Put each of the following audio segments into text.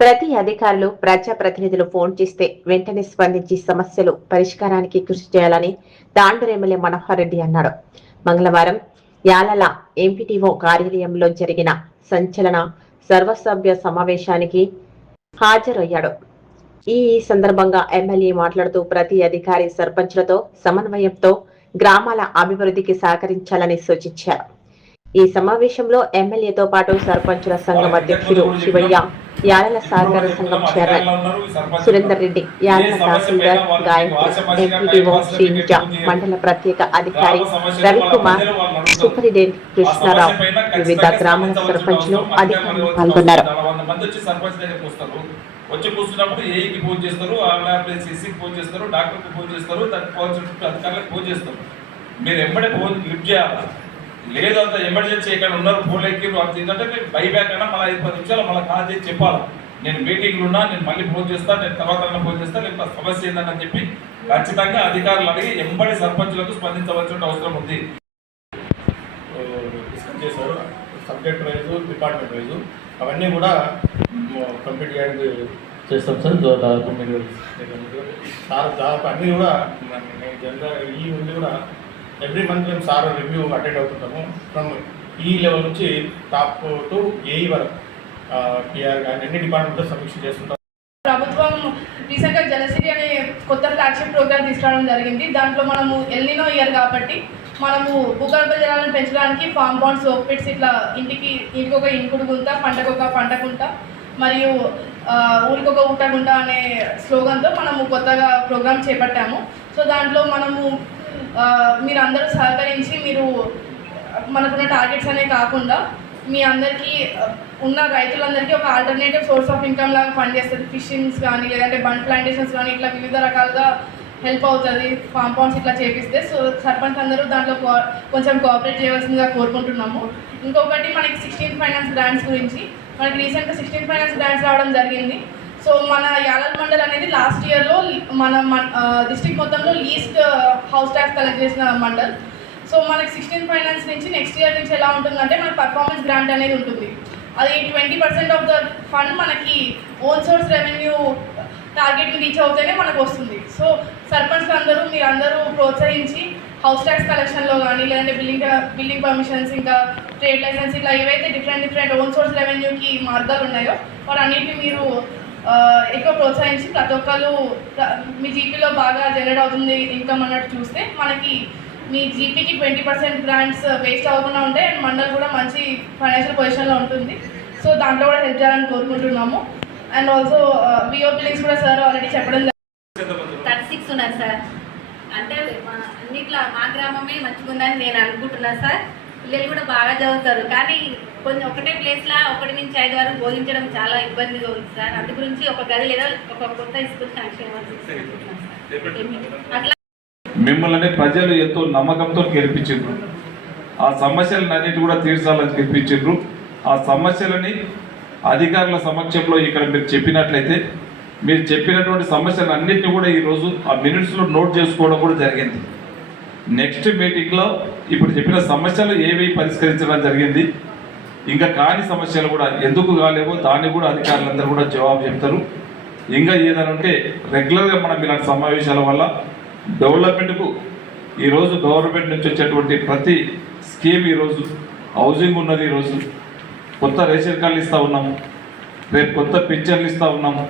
ప్రతి అధికారులు ప్రజాప్రతినిధులు ఫోన్ చేస్తే వెంటనే స్పందించి సమస్యలు పరిష్కారానికి కృషి చేయాలని తాండూరు ఎమ్మెల్యే మనోహర్ రెడ్డి అన్నాడు. మంగళవారం యాలల ఎంపీటీఓ కార్యాలయంలో జరిగిన సంచలన సర్వసభ్య సమావేశానికి హాజరయ్యాడు. ఈ సందర్భంగా ఎమ్మెల్యే మాట్లాడుతూ ప్రతి అధికారి సర్పంచ్లతో సమన్వయంతో గ్రామాల అభివృద్ధికి సహకరించాలని సూచించారు. ఈ సమావేశంలో ఎమ్మెల్యేతో పాటు సర్పంచుల సంఘం అధ్యక్షుడు శివయ్య, యాలల సహకార సంఘం చైర్మన్ సురేందర్ రెడ్డి, యాలల తహసీల్దార్ గాయత్రి, ఎంపీటీఓ శ్రీనిజ, మండల ప్రత్యేక అధికారి రవికుమార్, సూపరింటెండెంట్ కృష్ణారావు, వివిధ గ్రామాల సర్పంచ్లు అధికారులు పాల్గొన్నారు. వచ్చి కూర్చున్నప్పుడు ఏఈకి ఫోన్ చేస్తారు, సిసికి ఫోన్ చేస్తారు, డాక్టర్కి ఫోన్ చేస్తారు, దానికి అధికారులకు ఫోన్ చేస్తారు. మీరు ఎంబడే ఫోన్ లిఫ్ట్ చేయాలి. లేదు అంత ఎమర్జెన్సీ ఇక్కడ ఉన్నారు, ఫోన్ ఎక్కిరు అంత ఏంటంటే బైబ్యాక్ అయినా మళ్ళీ 5-10 నిమిషాలు మళ్ళీ కాల్ చేసి చెప్పాలి. నేను మీటింగ్లు ఉన్నా, నేను మళ్ళీ ఫోన్ చేస్తాను, నేను తర్వాత ఫోన్ చేస్తాను, లేకపోతే సమస్య ఏందని చెప్పి ఖచ్చితంగా అధికారులు అడిగి ఎంబడి సర్పంచులకు స్పందించవలసిన అవసరం ఉంది. డిస్కస్ చేశారు సబ్జెక్ట్ వైజ్, డిపార్ట్మెంట్ వైజ్ అవన్నీ కూడా కంప్లీట్ చేయడానికి చేస్తాం సార్. మీరు దాదాపు అన్నీ కూడా జనరల్ ఈ ఉంది కూడా ఎవ్రీ మంత్ మేము సార్ రివ్యూ అటెండ్ అవుతుంటాము. ఫ్రమ్ ఈ లెవెల్ నుంచి టాప్ టు ఏఈ వరకు టీఆర్ కానీ అన్ని డిపార్ట్మెంట్లో సమీక్ష చేస్తుంటాం. ప్రభుత్వం రీసెంట్గా జలసిటీ అనే కొత్త ఫ్లాగ్షిప్ ప్రోగ్రామ్ తీసుకురావడం జరిగింది. దాంట్లో మనము ఎల్నినో ఇయర్ కాబట్టి మనము భూగర్భ జలాలను పెంచడానికి ఫామ్ బాండ్స్, సోప్ పిట్స్ ఇట్లా ఇంటికి ఒక ఇంకుడు గుంత, పంటకొక పంట గుంత మరియు ఊరికొక ఊట గుంట అనే స్లోగన్తో మనము కొత్తగా ప్రోగ్రామ్ చేపట్టాము. సో దాంట్లో మనము మీరు అందరూ సహకరించి మీరు మనకున్న టార్గెట్స్ అనే కాకుండా మీ అందరికీ ఉన్న రైతులందరికీ ఒక ఆల్టర్నేటివ్ సోర్స్ ఆఫ్ ఇన్కమ్ లాగా పనిచేస్తుంది. ఫిషింగ్స్ కానీ లేదంటే బండ్ ప్లాంటేషన్స్ కానీ ఇట్లా వివిధ రకాలుగా హెల్ప్ అవుతుంది ఫామ్ పాండ్స్ ఇట్లా చేపిస్తే. సో సర్పంచ్ అందరూ దాంట్లో కొంచెం కోఆపరేట్ చేయవలసిందిగా కోరుకుంటున్నాము. ఇంకొకటి మనకి 16th ఫైనాన్స్ గ్రాంట్స్ గురించి మనకి రీసెంట్గా 16th ఫైనాన్స్ గ్రాంట్స్ రావడం జరిగింది. సో మన యాలల్ మండల్ అనేది లాస్ట్ ఇయర్లో మన డిస్ట్రిక్ట్ మొత్తంలో లీస్ట్ హౌస్ ట్యాక్స్ కలెక్ట్ చేసిన మండల్. సో మనకి 16th ఫైనాన్స్ నుంచి నెక్స్ట్ ఇయర్ నుంచి ఎలా ఉంటుందంటే మనకి పర్ఫార్మెన్స్ గ్రాంట్ అనేది ఉంటుంది. అది 20% ఆఫ్ ద ఫండ్ మనకి ఓన్ సోర్స్ రెవెన్యూ టార్గెట్ని రీచ్ అవుతేనే మనకు వస్తుంది. సో సర్పంచ్లు అందరూ మీరందరూ ప్రోత్సహించి హౌస్ ట్యాక్స్ కలెక్షన్లో కానీ లేదంటే బిల్డింగ్ పర్మిషన్స్, ఇంకా ట్రేడ్ లైసెన్స్ ఇట్లా ఏవైతే డిఫరెంట్ ఓన్ సోర్స్ రెవెన్యూకి మార్గాలు ఉన్నాయో వాటన్నిటిని మీరు ఎక్కువ ప్రోత్సహించి ప్రతి ఒక్కరు మీ జీపీలో బాగా జనరేట్ అవుతుంది ఇన్కమ్ అన్నట్టు చూస్తే మనకి మీ జీపీకి 20% గ్రాంట్స్ వేస్ట్ అవ్వకుండా ఉంటాయి అండ్ మండల్ కూడా మంచి ఫైనాన్షియల్ పొజిషన్లో ఉంటుంది. సో దాంట్లో కూడా హెల్ప్ చేయాలని కోరుకుంటున్నాము. అండ్ ఆల్సో విఓ బిల్లింగ్స్ కూడా సార్ ఆల్రెడీ చెప్పడం 36 ఉన్నారు సార్. అంటే అన్నిట్లో మా గ్రామమే మంచిగుందని నేను అనుకుంటున్నాను సార్. పిల్లలు కూడా బాగా చదువుతారు, కానీ కొంచెం ఒకటే ప్లేస్లో 1 నుంచి 5 వరకు బోధించడం చాలా ఇబ్బందిగా ఉంది సార్. అందు గురించి ఒక గది లేదా ఒక కొత్త స్కూల్ శాంక్షన్ అట్లా మిమ్మల్ని ప్రజలు ఎంతో నమ్మకంతో గెలిపించారు. ఆ సమస్యలన్నిటి కూడా తీర్చాలని గెలిపించారు. ఆ సమస్యలని అధికారుల సమక్షంలో ఇక్కడ మీరు చెప్పినట్లయితే మీరు చెప్పినటువంటి సమస్యలన్నింటినీ కూడా ఈరోజు ఆ మినిట్స్లో నోట్ చేసుకోవడం కూడా జరిగింది. నెక్స్ట్ మీటింగ్లో ఇప్పుడు చెప్పిన సమస్యలు ఏవి పరిష్కరించడం జరిగింది. ఇంకా కాని సమస్యలు కూడా ఎందుకు కాలేవో దాన్ని కూడా అధికారులందరూ కూడా జవాబు చెప్తారు. ఇంకా ఏదైనా ఉంటే రెగ్యులర్గా మనం ఇలాంటి సమావేశాల వల్ల డెవలప్మెంట్కు ఈరోజు గవర్నమెంట్ నుంచి వచ్చేటువంటి ప్రతి స్కీమ్ ఈరోజు హౌసింగ్ ఉన్నది, ఈరోజు కొత్త రేషన్ కార్డులు ఇస్తూ ఉన్నాము, రేపు కొత్త పింఛన్లు ఇస్తూ ఉన్నాము,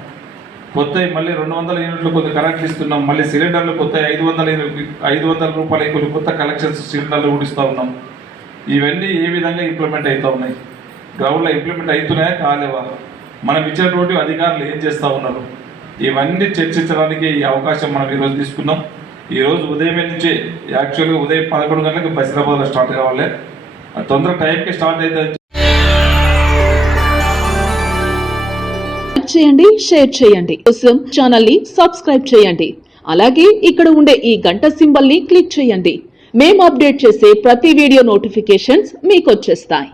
కొత్త మళ్ళీ 200 యూనిట్లు కొద్ది కరెంట్లు ఇస్తున్నాం, మళ్ళీ సిలిండర్లు కొత్త 500 రూపాయలు కొన్ని కొత్త కలెక్షన్స్ సిలిండర్లు కూడా ఇస్తూ ఉన్నాం. ఇవన్నీ ఏ విధంగా ఇంప్లిమెంట్ అవుతూ ఉన్నాయి, గ్రౌండ్లో ఇంప్లిమెంట్ అవుతున్నాయా కాలేవా, మనం ఇచ్చినటువంటి అధికారులు ఏం చేస్తూ ఉన్నారు, ఇవన్నీ చర్చించడానికి ఈ అవకాశం మనం ఈరోజు తీసుకున్నాం. ఈరోజు ఉదయం నుంచే యాక్చువల్గా ఉదయం 11 గంటలకు బసిరాబాద్లో స్టార్ట్ కావాలి, తొందరగా టైంకి స్టార్ట్ అవుతుంది. చేయండి, షేర్ చేయండి, కోసం ఛానల్ ని సబ్స్క్రైబ్ చేయండి. అలాగే ఇక్కడ ఉండే ఈ గంట సింబల్ ని క్లిక్ చేయండి. మేము అప్డేట్ చేసే ప్రతి వీడియో నోటిఫికేషన్స్ మీకు వచ్చేస్తాయి.